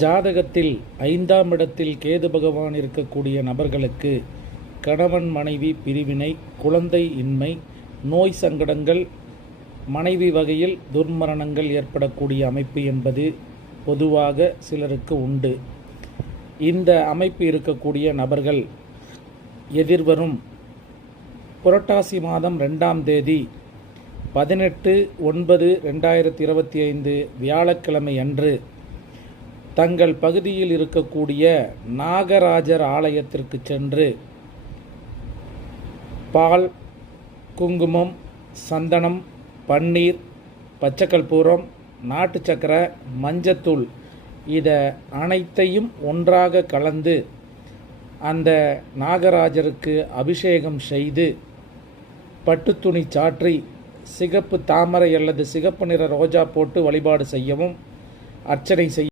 ஜாதகத்தில் 5ஆம் இடத்தில் கேது பகவான் இருக்கக்கூடிய நபர்களுக்கு கணவன் மனைவி பிரிவினை, குழந்தை இன்மை, நோய் சங்கடங்கள், மனைவி வகையில் துர்மரணங்கள் ஏற்படக்கூடிய அமைப்பு என்பது பொதுவாக சிலருக்கு உண்டு. இந்த அமைப்பு இருக்கக்கூடிய நபர்கள் எதிர்வரும் புரட்டாசி மாதம் 2ஆம் தேதி 18/9/2025 வியாழக்கிழமை அன்று தங்கள் பகுதியில் இருக்கக்கூடிய நாகராஜர் ஆலயத்திற்கு சென்று பால், குங்குமம், சந்தனம், பன்னீர், பச்சைக்கற்பூரம், நாட்டு சக்கரை, மஞ்சத்தூள் இதை அனைத்தையும் ஒன்றாக கலந்து அந்த நாகராஜருக்கு அபிஷேகம் செய்து பட்டுத்துணி சாற்றி சிகப்பு தாமரை அல்லது சிகப்பு நிற ரோஜா போட்டு வழிபாடு செய்யவும், அர்ச்சனை செய்ய